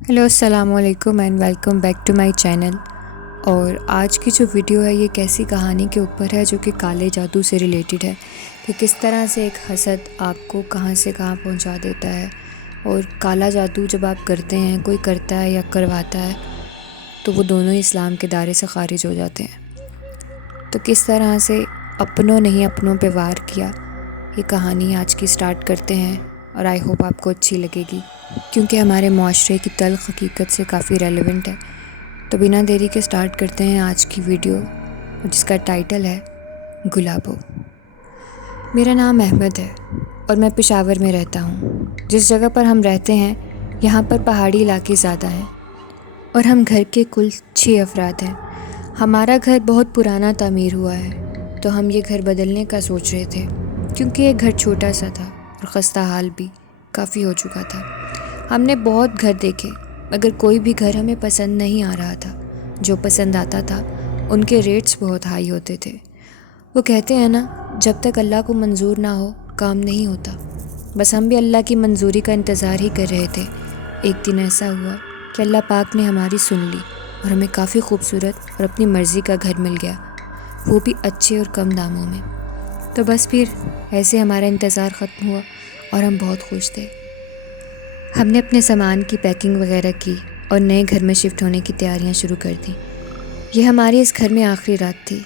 Hello السلام علیکم and welcome back to my channel. اور آج کی جو ویڈیو ہے یہ ایک ایسی کہانی کے اوپر ہے جو کہ کالے جادو سے ریلیٹڈ ہے، کہ کس طرح سے ایک حسد آپ کو کہاں سے کہاں پہنچا دیتا ہے، اور کالا جادو جب آپ کرتے ہیں، کوئی کرتا ہے یا کرواتا ہے، تو وہ دونوں ہی اسلام کے دائرے سے خارج ہو جاتے ہیں۔ تو کس طرح سے اپنوں نہیں اپنوں پہ وار کیا، یہ کہانی آج کی سٹارٹ کرتے ہیں، اور آئی ہوپ آپ کو اچھی لگے گی کیونکہ ہمارے معاشرے کی تلخ حقیقت سے کافی ریلیونٹ ہے۔ تو بنا دیری کے سٹارٹ کرتے ہیں آج کی ویڈیو، جس کا ٹائٹل ہے گلابو۔ میرا نام احمد ہے اور میں پشاور میں رہتا ہوں۔ جس جگہ پر ہم رہتے ہیں یہاں پر پہاڑی علاقے زیادہ ہیں، اور ہم گھر کے کل 6 افراد ہیں۔ ہمارا گھر بہت پرانا تعمیر ہوا ہے، تو ہم یہ گھر بدلنے کا سوچ رہے تھے کیونکہ یہ گھر چھوٹا سا تھا اور خستہ حال بھی کافی ہو چکا تھا۔ ہم نے بہت گھر دیکھے مگر کوئی بھی گھر ہمیں پسند نہیں آ رہا تھا۔ جو پسند آتا تھا ان کے ریٹس بہت ہائی ہوتے تھے۔ وہ کہتے ہیں نا، جب تک اللہ کو منظور نہ ہو کام نہیں ہوتا۔ بس ہم بھی اللہ کی منظوری کا انتظار ہی کر رہے تھے۔ ایک دن ایسا ہوا کہ اللہ پاک نے ہماری سن لی اور ہمیں کافی خوبصورت اور اپنی مرضی کا گھر مل گیا، وہ بھی اچھے اور کم داموں میں۔ تو بس پھر ایسے ہمارا انتظار ختم ہوا اور ہم بہت خوش تھے۔ ہم نے اپنے سامان کی پیکنگ وغیرہ کی اور نئے گھر میں شفٹ ہونے کی تیاریاں شروع کر دیں۔ یہ ہماری اس گھر میں آخری رات تھی۔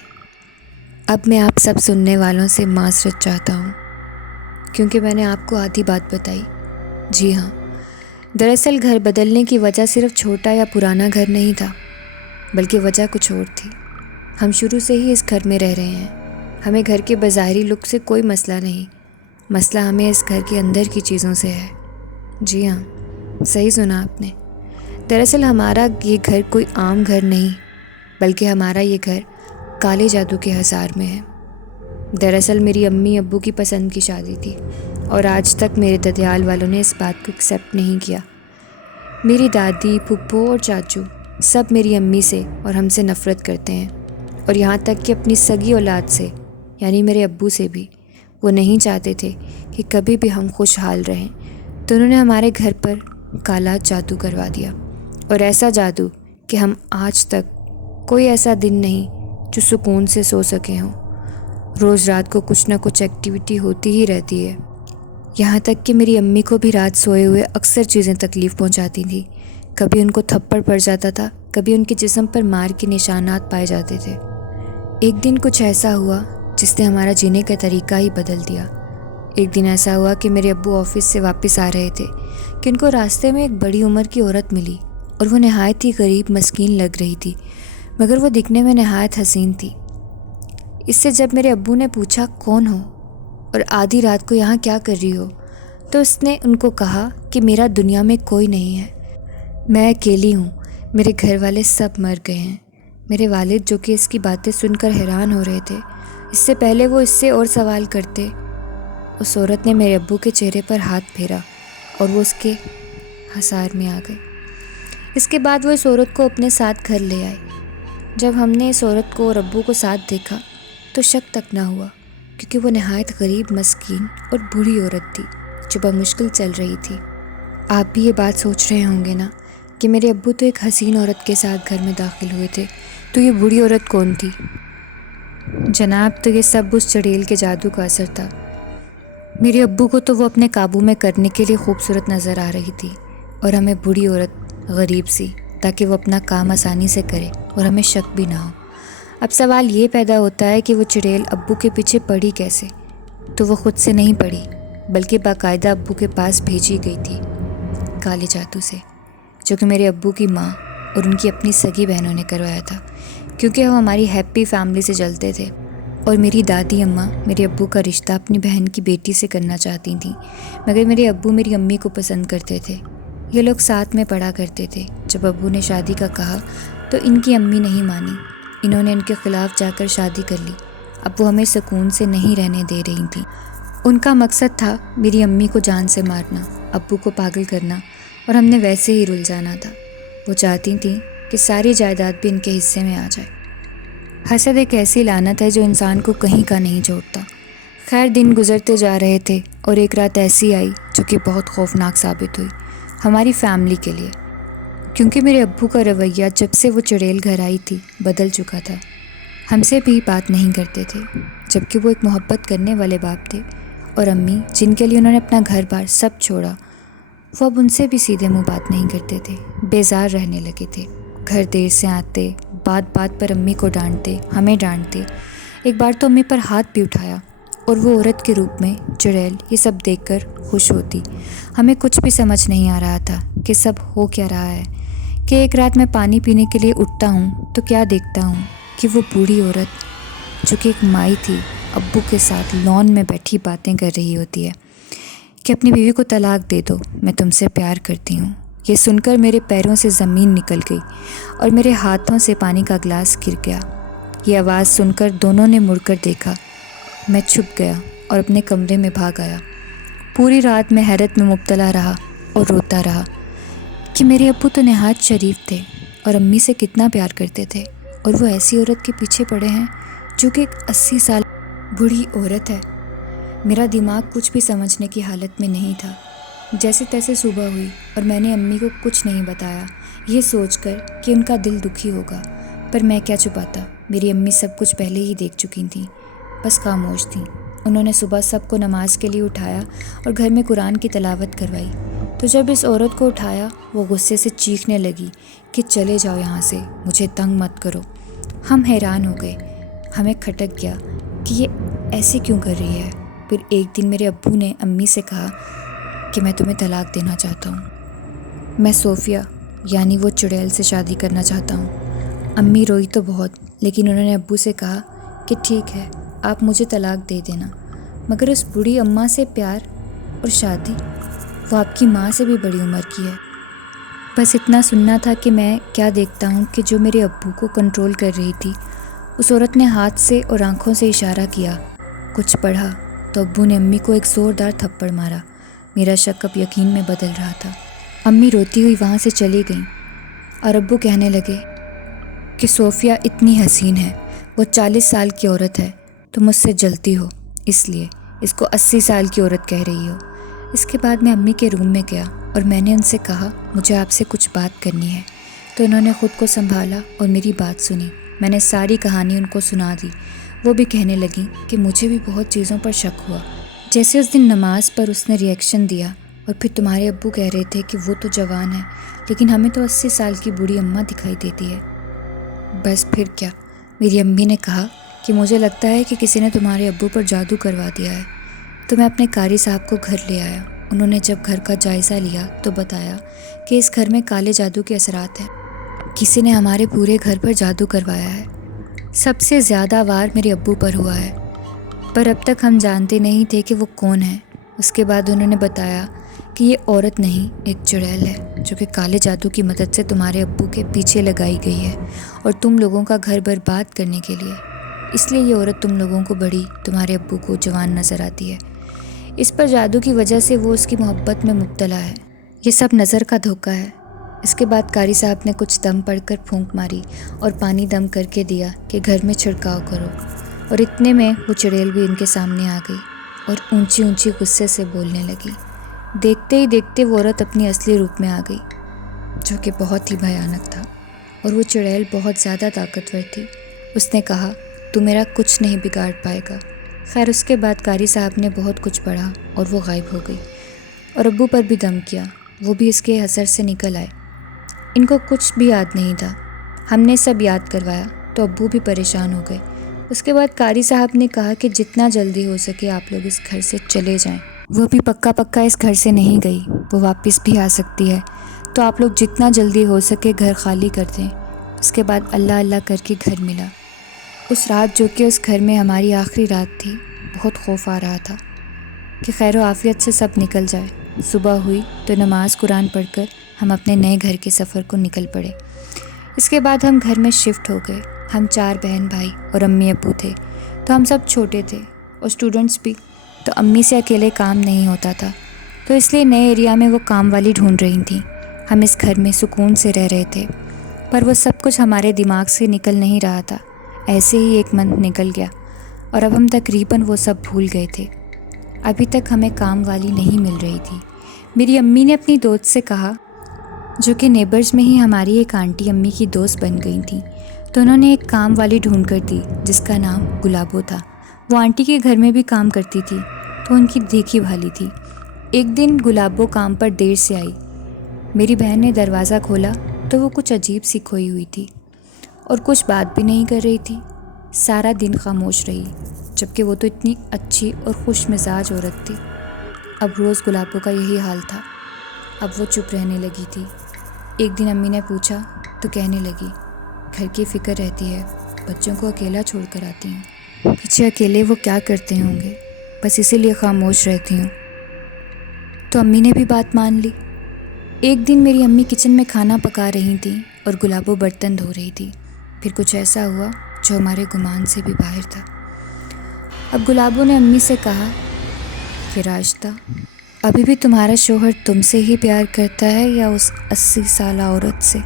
اب میں آپ سب سننے والوں سے معذرت چاہتا ہوں کیونکہ میں نے آپ کو آدھی بات بتائی۔ جی ہاں، دراصل گھر بدلنے کی وجہ صرف چھوٹا یا پرانا گھر نہیں تھا، بلکہ وجہ کچھ اور تھی۔ ہم شروع سے ہی اس گھر میں رہ رہے ہیں۔ ہمیں گھر کے بظاہری لک سے کوئی مسئلہ نہیں، مسئلہ ہمیں اس گھر کے اندر کی چیزوں سے ہے۔ جی ہاں، صحیح سنا آپ نے۔ دراصل ہمارا یہ گھر کوئی عام گھر نہیں، بلکہ ہمارا یہ گھر کالے جادو کے ہزار میں ہے۔ دراصل میری امی ابو کی پسند کی شادی تھی، اور آج تک میرے ددیال والوں نے اس بات کو ایکسیپٹ نہیں کیا۔ میری دادی، پھپھو اور چاچو سب میری امی سے اور ہم سے نفرت کرتے ہیں، اور یہاں تک کہ اپنی سگی اولاد سے یعنی میرے ابو سے بھی۔ وہ نہیں چاہتے تھے کہ کبھی بھی ہم خوشحال رہیں، تو انہوں نے ہمارے گھر پر کالا جادو کروا دیا، اور ایسا جادو کہ ہم آج تک کوئی ایسا دن نہیں جو سکون سے سو سکے ہوں۔ روز رات کو کچھ نہ کچھ ایکٹیویٹی ہوتی ہی رہتی ہے، یہاں تک کہ میری امی کو بھی رات سوئے ہوئے اکثر چیزیں تکلیف پہنچاتی تھیں۔ کبھی ان کو تھپڑ پڑ جاتا تھا، کبھی ان کے جسم پر مار کے نشانات پائے جاتے تھے۔ ایک دن کچھ ایسا ہوا جس نے ہمارا جینے کا طریقہ ہی بدل دیا۔ ایک دن ایسا ہوا کہ میرے ابو آفس سے واپس آ رہے تھے کہ ان کو راستے میں ایک بڑی عمر کی عورت ملی، اور وہ نہایت ہی غریب مسکین لگ رہی تھی، مگر وہ دکھنے میں نہایت حسین تھی۔ اس سے جب میرے ابو نے پوچھا کون ہو اور آدھی رات کو یہاں کیا کر رہی ہو، تو اس نے ان کو کہا کہ میرا دنیا میں کوئی نہیں ہے، میں اکیلی ہوں، میرے گھر والے سب مر گئے ہیں۔ میرے والد جو کہ اس کی باتیں سن کر حیران ہو رہے تھے، اس سے پہلے وہ اس سے اور سوال کرتے، اس عورت نے میرے ابو کے چہرے پر ہاتھ پھیرا اور وہ اس کے حصار میں آ گئے۔ اس کے بعد وہ اس عورت کو اپنے ساتھ گھر لے آئے۔ جب ہم نے اس عورت کو اور ابو کو ساتھ دیکھا تو شک تک نہ ہوا، کیونکہ وہ نہایت غریب، مسکین اور بوڑھی عورت تھی جو بمشکل چل رہی تھی۔ آپ بھی یہ بات سوچ رہے ہوں گے نا کہ میرے ابو تو ایک حسین عورت کے ساتھ گھر میں داخل ہوئے تھے، تو یہ بوڑھی عورت کون تھی؟ جناب، تو یہ سب اس چڑیل کے جادو کا اثر تھا۔ میرے ابو کو تو وہ اپنے قابو میں کرنے کے لیے خوبصورت نظر آ رہی تھی، اور ہمیں بوڑھی عورت غریب سی، تاکہ وہ اپنا کام آسانی سے کرے اور ہمیں شک بھی نہ ہو۔ اب سوال یہ پیدا ہوتا ہے کہ وہ چڑیل ابو کے پیچھے پڑی کیسے؟ تو وہ خود سے نہیں پڑی، بلکہ باقاعدہ ابو کے پاس بھیجی گئی تھی کالے جادو سے، جو کہ میرے ابو کی ماں اور ان کی اپنی سگی بہنوں نے کروایا تھا، کیونکہ وہ ہماری ہیپی فیملی سے جلتے تھے، اور میری دادی اماں میرے ابو کا رشتہ اپنی بہن کی بیٹی سے کرنا چاہتی تھیں، مگر میرے ابو میری امی کو پسند کرتے تھے۔ یہ لوگ ساتھ میں پڑھا کرتے تھے۔ جب ابو نے شادی کا کہا تو ان کی امی نہیں مانی، انہوں نے ان کے خلاف جا کر شادی کر لی۔ اب وہ ہمیں سکون سے نہیں رہنے دے رہی تھیں۔ ان کا مقصد تھا میری امی کو جان سے مارنا، ابو کو پاگل کرنا، اور ہم نے ویسے ہی رل جانا تھا۔ وہ چاہتی تھیں کہ ساری جائیداد بھی ان کے حصے میں آ جائے۔ حسد ایک ایسی لعنت ہے جو انسان کو کہیں کا نہیں چھوڑتا۔ خیر، دن گزرتے جا رہے تھے اور ایک رات ایسی آئی جو کہ بہت خوفناک ثابت ہوئی ہماری فیملی کے لیے۔ کیونکہ میرے ابو کا رویہ جب سے وہ چڑیل گھر آئی تھی بدل چکا تھا۔ ہم سے بھی بات نہیں کرتے تھے، جبکہ وہ ایک محبت کرنے والے باپ تھے، اور امی جن کے لیے انہوں نے اپنا گھر بار سب چھوڑا، وہ اب ان سے بھی سیدھے منہ بات نہیں کرتے تھے، بیزار رہنے لگے تھے۔ گھر دیر سے آتے، بات بات پر امی کو ڈانٹتے، ہمیں ڈانٹتے۔ ایک بار تو امی پر ہاتھ بھی اٹھایا، اور وہ عورت کے روپ میں چڑیل یہ سب دیکھ کر خوش ہوتی۔ ہمیں کچھ بھی سمجھ نہیں آ رہا تھا کہ سب ہو کیا رہا ہے، کہ ایک رات میں پانی پینے کے لیے اٹھتا ہوں تو کیا دیکھتا ہوں کہ وہ بوڑھی عورت جو کہ ایک مائی تھی ابو کے ساتھ لان میں بیٹھی باتیں کر رہی ہوتی ہے کہ اپنی بیوی کو طلاق دے دو، میں تم سے پیار کرتی ہوں۔ یہ سن کر میرے پیروں سے زمین نکل گئی اور میرے ہاتھوں سے پانی کا گلاس گر گیا۔ یہ آواز سن کر دونوں نے مڑ کر دیکھا۔ میں چھپ گیا اور اپنے کمرے میں بھاگ آیا۔ پوری رات میں حیرت میں مبتلا رہا اور روتا رہا کہ میرے ابو تو نہایت شریف تھے اور امی سے کتنا پیار کرتے تھے، اور وہ ایسی عورت کے پیچھے پڑے ہیں جو کہ ایک 80 سال بوڑھی عورت ہے۔ میرا دماغ کچھ بھی سمجھنے کی حالت میں نہیں تھا۔ جیسے تیسے صبح ہوئی اور میں نے امی کو کچھ نہیں بتایا، یہ سوچ کر کہ ان کا دل دکھی ہوگا، پر میں کیا چھپاتا، میری امی سب کچھ پہلے ہی دیکھ چکی تھیں، بس خاموش تھیں۔ انہوں نے صبح سب کو نماز کے لیے اٹھایا اور گھر میں قرآن کی تلاوت کروائی، تو جب اس عورت کو اٹھایا وہ غصے سے چیخنے لگی کہ چلے جاؤ یہاں سے، مجھے تنگ مت کرو۔ ہم حیران ہو گئے، ہمیں کھٹک گیا کہ یہ ایسے کیوں کر رہی ہے۔ پھر ایک دن میرے ابو نے امی سے کہا کہ میں تمہیں طلاق دینا چاہتا ہوں، میں صوفیہ یعنی وہ چڑیل سے شادی کرنا چاہتا ہوں۔ امی روئی تو بہت، لیکن انہوں نے ابو سے کہا کہ ٹھیک ہے، آپ مجھے طلاق دے دینا، مگر اس بوڑھی اماں سے پیار اور شادی، وہ آپ کی ماں سے بھی بڑی عمر کی ہے۔ بس اتنا سننا تھا کہ میں کیا دیکھتا ہوں کہ جو میرے ابو کو کنٹرول کر رہی تھی، اس عورت نے ہاتھ سے اور آنکھوں سے اشارہ کیا۔ کچھ پڑھا تو ابو نے امی کو ایک زوردار تھپڑ مارا۔ میرا شک اب یقین میں بدل رہا تھا۔ امی روتی ہوئی وہاں سے چلی گئیں اور ابو کہنے لگے کہ صوفیہ اتنی حسین ہے، وہ 40 سال کی عورت ہے، تم اس سے جلتی ہو، اس لیے اس کو 80 سال کی عورت کہہ رہی ہو۔ اس کے بعد میں امی کے روم میں گیا اور میں نے ان سے کہا مجھے آپ سے کچھ بات کرنی ہے، تو انہوں نے خود کو سنبھالا اور میری بات سنی۔ میں نے ساری کہانی ان کو سنا دی۔ وہ بھی کہنے لگیں کہ مجھے بھی بہت چیزوں پر شک ہوا، جیسے اس دن نماز پر اس نے ریئیکشن دیا، اور پھر تمہارے ابو کہہ رہے تھے کہ وہ تو جوان ہے، لیکن ہمیں تو 80 سال کی بوڑھی اماں دکھائی دیتی ہے۔ بس پھر کیا، میری امی نے کہا کہ مجھے لگتا ہے کہ کسی نے تمہارے ابو پر جادو کروا دیا ہے، تو میں اپنے قاری صاحب کو گھر لے آیا۔ انہوں نے جب گھر کا جائزہ لیا تو بتایا کہ اس گھر میں کالے جادو کے اثرات ہیں، کسی نے ہمارے پورے گھر پر جادو کروایا ہے۔ سب سے زیادہ وار میرے ابو پر ہوا ہے، پر اب تک ہم جانتے نہیں تھے کہ وہ کون ہے۔ اس کے بعد انہوں نے بتایا کہ یہ عورت نہیں، ایک چڑیل ہے جو کہ کالے جادو کی مدد سے تمہارے ابو کے پیچھے لگائی گئی ہے، اور تم لوگوں کا گھر برباد کرنے کے لیے۔ اس لیے یہ عورت تم لوگوں کو بڑی، تمہارے ابو کو جوان نظر آتی ہے۔ اس پر جادو کی وجہ سے وہ اس کی محبت میں مبتلا ہے۔ یہ سب نظر کا دھوکہ ہے۔ اس کے بعد قاری صاحب نے کچھ دم پڑھ کر پھونک ماری اور پانی دم کر کے دیا کہ گھر میں چھڑکاؤ کرو، اور اتنے میں وہ چڑیل بھی ان کے سامنے آ گئی اور اونچی اونچی غصے سے بولنے لگی۔ دیکھتے ہی دیکھتے وہ عورت اپنی اصلی روپ میں آ گئی، جو کہ بہت ہی بھیانک تھا، اور وہ چڑیل بہت زیادہ طاقتور تھی۔ اس نے کہا تو میرا کچھ نہیں بگاڑ پائے گا۔ خیر اس کے بعد قاری صاحب نے بہت کچھ پڑھا اور وہ غائب ہو گئی، اور ابو پر بھی دم کیا، وہ بھی اس کے اثر سے نکل آئے۔ ان کو کچھ بھی یاد نہیں تھا۔ ہم نے سب یاد کروایا تو ابو بھی پریشان ہو گئے۔ اس کے بعد قاری صاحب نے کہا کہ جتنا جلدی ہو سکے آپ لوگ اس گھر سے چلے جائیں۔ وہ بھی پکا اس گھر سے نہیں گئی، وہ واپس بھی آ سکتی ہے، تو آپ لوگ جتنا جلدی ہو سکے گھر خالی کر دیں۔ اس کے بعد اللہ اللہ کر کے گھر ملا۔ اس رات جو کہ اس گھر میں ہماری آخری رات تھی، بہت خوف آ رہا تھا کہ خیر و عافیت سے سب نکل جائے۔ صبح ہوئی تو نماز قرآن پڑھ کر ہم اپنے نئے گھر کے سفر کو نکل پڑے۔ اس کے بعد ہم گھر میں شفٹ ہو گئے۔ ہم 4 بہن بھائی اور امی ابو تھے، تو ہم سب چھوٹے تھے اور اسٹوڈنٹس بھی، تو امی سے اکیلے کام نہیں ہوتا تھا، تو اس لیے نئے ایریا میں وہ کام والی ڈھونڈ رہی تھیں۔ ہم اس گھر میں سکون سے رہ رہے تھے، پر وہ سب کچھ ہمارے دماغ سے نکل نہیں رہا تھا۔ ایسے ہی ایک منتھ نکل گیا اور اب ہم تقریباً وہ سب بھول گئے تھے۔ ابھی تک ہمیں کام والی نہیں مل رہی تھی۔ میری امی نے اپنی دوست سے کہا جو کہ نیبرز میں ہی ہماری ایک آنٹی امی کی دوست بن گئی تھیں، تو انہوں نے ایک کام والی ڈھونڈ کر دی جس کا نام گلابو تھا۔ وہ آنٹی کے گھر میں بھی کام کرتی تھی تو ان کی دیکھی بھالی تھی۔ ایک دن گلابو کام پر دیر سے آئی۔ میری بہن نے دروازہ کھولا تو وہ کچھ عجیب سی کھوئی ہوئی تھی اور کچھ بات بھی نہیں کر رہی تھی۔ سارا دن خاموش رہی، جبکہ وہ تو اتنی اچھی اور خوش مزاج عورت تھی۔ اب روز گلابو کا یہی حال تھا۔ اب وہ چپ رہنے لگی تھی۔ ایک دن امی نے پوچھا تو کہنے لگی، گھر کی فکر رہتی ہے، بچوں کو اکیلا چھوڑ کر آتی ہوں، پیچھے اکیلے وہ کیا کرتے ہوں گے، بس اسی لیے خاموش رہتی ہوں۔ تو امی نے بھی بات مان لی۔ ایک دن میری امی کچن میں کھانا پکا رہی تھیں اور گلابو برتن دھو رہی تھی۔ پھر کچھ ایسا ہوا جو ہمارے گمان سے بھی باہر تھا۔ اب گلابو نے امی سے کہا کہ راشدہ، ابھی بھی تمہارا شوہر تم سے ہی پیار کرتا ہے یا اس 80 سالہ عورت سے؟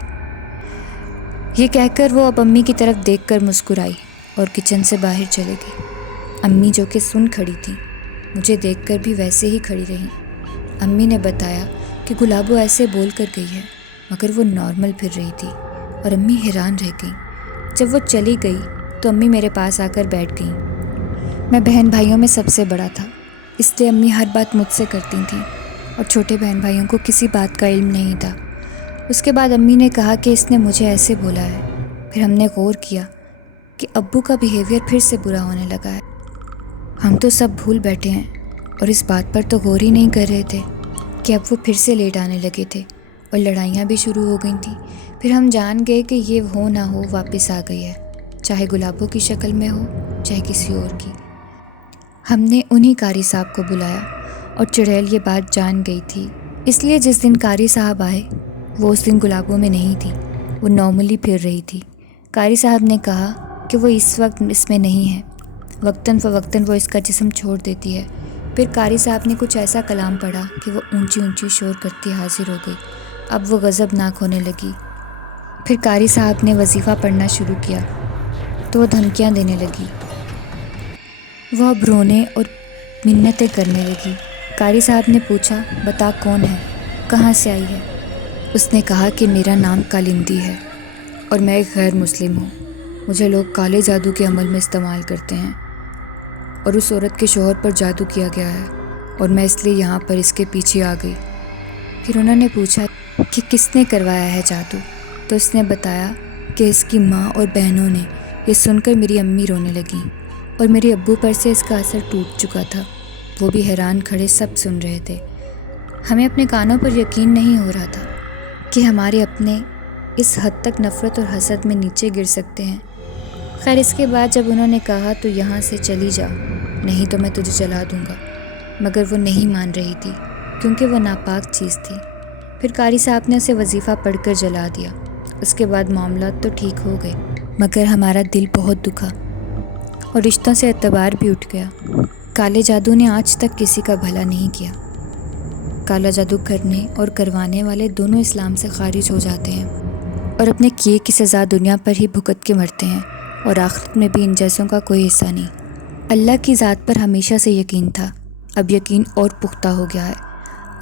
یہ کہہ کر وہ اب امی کی طرف دیکھ کر مسکرائی اور کچن سے باہر چلے گئی۔ امی جو کہ سن کھڑی تھی، مجھے دیکھ کر بھی ویسے ہی کھڑی رہیں۔ امی نے بتایا کہ گلابو ایسے بول کر گئی ہے، مگر وہ نارمل پھر رہی تھی، اور امی حیران رہ گئیں۔ جب وہ چلی گئی تو امی میرے پاس آ کر بیٹھ گئیں۔ میں بہن بھائیوں میں سب سے بڑا تھا، اس لیے امی ہر بات مجھ سے کرتی تھیں اور چھوٹے بہن بھائیوں کو کسی بات کا علم نہیں تھا۔ اس کے بعد امی نے کہا کہ اس نے مجھے ایسے بولا ہے۔ پھر ہم نے غور کیا کہ ابو کا بیہیویئر پھر سے برا ہونے لگا ہے۔ ہم تو سب بھول بیٹھے ہیں اور اس بات پر تو غور ہی نہیں کر رہے تھے کہ اب وہ پھر سے لیٹ آنے لگے تھے اور لڑائیاں بھی شروع ہو گئی تھیں۔ پھر ہم جان گئے کہ یہ ہو نہ ہو واپس آ گئی ہے، چاہے گلابو کی شکل میں ہو چاہے کسی اور کی۔ ہم نے انہی قاری صاحب کو بلایا اور چڑیل یہ بات جان گئی تھی، اس لیے جس دن قاری صاحب آئے وہ اس دن گلابو میں نہیں تھی، وہ نارملی پھر رہی تھی۔ قاری صاحب نے کہا کہ وہ اس وقت اس میں نہیں ہے، وقتاً فوقتاً وہ اس کا جسم چھوڑ دیتی ہے۔ پھر قاری صاحب نے کچھ ایسا کلام پڑھا کہ وہ اونچی اونچی شور کرتی حاضر ہو گئی۔ اب وہ غضبناک ہونے لگی۔ پھر قاری صاحب نے وظیفہ پڑھنا شروع کیا تو وہ دھمکیاں دینے لگی۔ وہ اب رونے اور منتیں کرنے لگی۔ قاری صاحب نے پوچھا، بتا کون ہے، کہاں سے آئی ہے؟ اس نے کہا کہ میرا نام کالندی ہے اور میں ایک غیر مسلم ہوں، مجھے لوگ کالے جادو کے عمل میں استعمال کرتے ہیں اور اس عورت کے شوہر پر جادو کیا گیا ہے اور میں اس لیے یہاں پر اس کے پیچھے آ گئی۔ پھر انہوں نے پوچھا کہ کس نے کروایا ہے جادو، تو اس نے بتایا کہ اس کی ماں اور بہنوں نے۔ یہ سن کر میری امی رونے لگیں اور میرے ابو پر سے اس کا اثر ٹوٹ چکا تھا، وہ بھی حیران کھڑے سب سن رہے تھے۔ ہمیں اپنے کانوں پر یقین نہیں ہو رہا تھا کہ ہمارے اپنے اس حد تک نفرت اور حسد میں نیچے گر سکتے ہیں۔ خیر اس کے بعد جب انہوں نے کہا تو یہاں سے چلی جا، نہیں تو میں تجھے جلا دوں گا، مگر وہ نہیں مان رہی تھی کیونکہ وہ ناپاک چیز تھی۔ پھر قاری صاحب نے اسے وظیفہ پڑھ کر جلا دیا۔ اس کے بعد معاملات تو ٹھیک ہو گئے، مگر ہمارا دل بہت دکھا اور رشتوں سے اعتبار بھی اٹھ گیا۔ کالے جادو نے آج تک کسی کا بھلا نہیں کیا۔ کالا جادو کرنے اور کروانے والے دونوں اسلام سے خارج ہو جاتے ہیں اور اپنے کیے کی سزا دنیا پر ہی بھگت کے مرتے ہیں، اور آخرت میں بھی ان جیسوں کا کوئی حصہ نہیں۔ اللہ کی ذات پر ہمیشہ سے یقین تھا، اب یقین اور پختہ ہو گیا ہے۔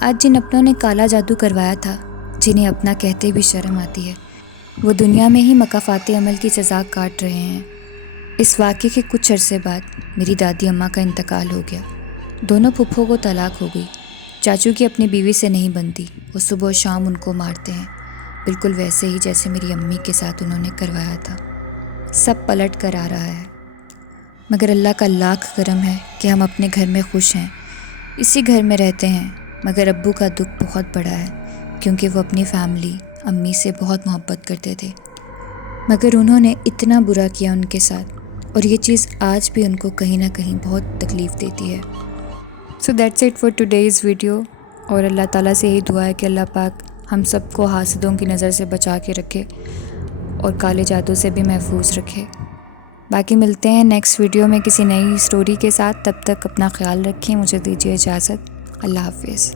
آج جن اپنوں نے کالا جادو کروایا تھا، جنہیں اپنا کہتے بھی شرم آتی ہے، وہ دنیا میں ہی مکافات عمل کی سزا کاٹ رہے ہیں۔ اس واقعے کے کچھ عرصے بعد میری دادی اماں کا انتقال ہو گیا۔ دونوں پھپھوں کو طلاق ہو گئی۔ چاچو کی اپنی بیوی سے نہیں بنتی، وہ صبح و شام ان کو مارتے ہیں، بالکل ویسے ہی جیسے میری امی کے ساتھ انہوں نے کروایا تھا۔ سب پلٹ کر آ رہا ہے، مگر اللہ کا لاکھ کرم ہے کہ ہم اپنے گھر میں خوش ہیں، اسی گھر میں رہتے ہیں۔ مگر ابو کا دکھ بہت بڑا ہے کیونکہ وہ اپنی فیملی امی سے بہت محبت کرتے تھے، مگر انہوں نے اتنا برا کیا ان کے ساتھ، اور یہ چیز آج بھی ان کو کہیں نہ کہیں بہت تکلیف دیتی ہے۔ So that's it for today's video, اور اللہ تعالیٰ سے یہی دعا ہے کہ اللہ پاک ہم سب کو حاسدوں کی نظر سے بچا کے رکھے اور کالے جادو سے بھی محفوظ رکھے۔ باقی ملتے ہیں نیکسٹ ویڈیو میں کسی نئی اسٹوری کے ساتھ، تب تک اپنا خیال رکھیں، مجھے دیجیے اجازت، اللہ حافظ۔